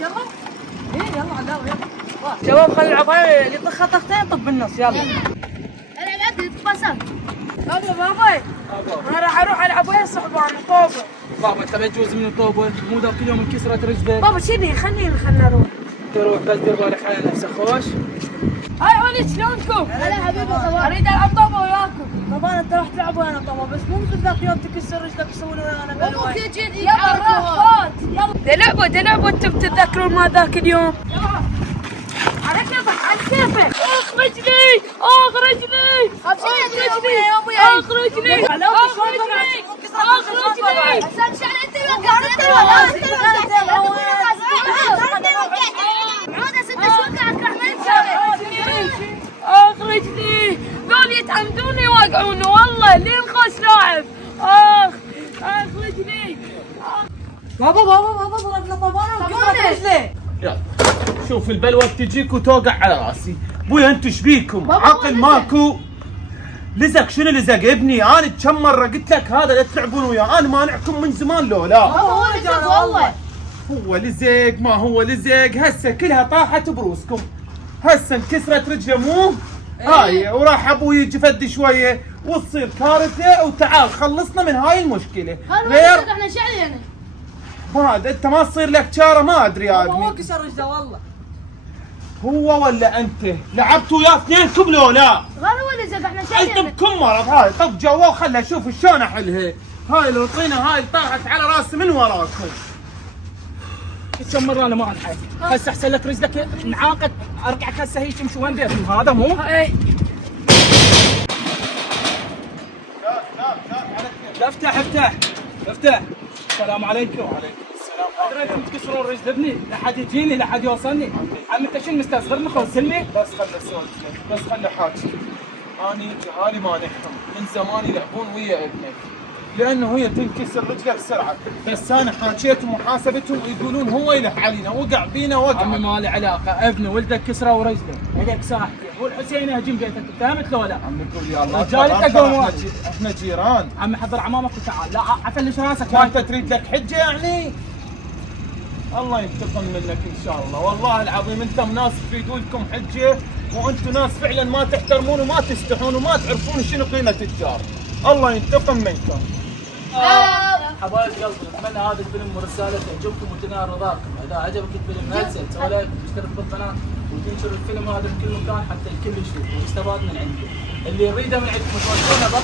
يلا ايه يلا علاوي يلا شباب خلينا نلعب هاي اللي طخها طختين طب بالنص يلا العب باصات بابا انا راح اروح العب ويا صحبان طوبه بابا تبي تجوز من الطوبه مو ذاك اليوم انكسرت رجلك. بابا شني خلينا نروح تروح بس دير بالك على نفسك خوش. هاي ولد شلونكم؟ هلا حبيبي طبعا اريد العب طوبه وياكم. طبعا انت راح تلعب وانا طوبه بس مو مثل ذاك اليوم تكسر رجلك يسوون وانا بالوين. ابوك يجي يلا راح فوت يلا تلعبوا انتم تتذكرون ما ذاك اليوم. على كيفك على كيفك. اخ رجلي اخ رجلي اخ رجلي اخ رجلي اخ رجلي اخ رجلي ذول يتعمدون يوقعون والله لين خوش لاعب. اخ رجلي بابا ضربنا طبانه وكسرت رجلي. يلا شوف البلوه بتجيك وتوقع على راسي. بويا انتو شبيكم؟ عقل ماكو. لزق شنو لزق ابني؟ انا كم مره قلت لك هذا لا تلعبون وياه، انا مانعكم من زمان لو لا. هو لزق والله. هو لزق ما هو لزق، هسه كلها طاحت بروسكم. هسه انكسرت رجله مو؟ هاي وراح ابوي يجي فد شويه وتصير كارثه وتعال خلصنا من هاي المشكله. غير احنا شعلينا. ما انت ما تصير لك شاره ما ادري يا هو ابني. كسر رجله والله. هو ولا انت؟ لعبتوا وياه اثنينكم لو لا؟ غير هو لزق احنا انت شعلينا. بكم مرض هاي طب جوا وخلها اشوف شلون احلها. هاي الطينه هاي طاحت على راسي من وراكم. كم مره انا ما الحق هسه احسن لك رجلك انعاقد ارقعك هسه هي تمشي وين بيتكم هذا مو؟ اي افتح. السلام عليكم. وعليكم السلام. ادري انتم تكسرون رجل ابني، لا حد يجيني لا حد يوصلني. عم انت شنو مستصغرني خوصلني؟ بس خله اسولف بس خله حاكي. اني جهالي ما نحكم من زمان يلعبون ويا ابنك. لانه هي تنكسر رجله بسرعه، بس انا حاكيتهم وحاسبتهم يقولون هو يلح علينا وقع بينا وقع. عمي ما له علاقه، ابنه ولدك كسره ورجله، يدك ساحته، والحسين يهجم بيتك، فهمت لو لا؟ عمي قول يا الله رجال تقوم احنا جيران. عمي حضر عمامك وتعال، لا عفلش راسك. ما انت تريد لك حجه يعني؟ الله ينتقم منك ان شاء الله، والله العظيم انتم ناس تريدوا لكم حجه وانتم ناس فعلا ما تحترمون وما تستحون وما تعرفون شنو قيمه الجار. الله ينتقم منكم. حبايب قلبي، اتمنى هذا الفيلم ورسالته يعجبكم وتنال رضاكم. اذا عجبك الفيلم لا تنسى تسوي لايك وتشترك بالقناه وتنشر الفيلم هذا بكل مكان حتى الكل يشوفه ويستفاد من عنده. اللي يريده من عندكم توصلونه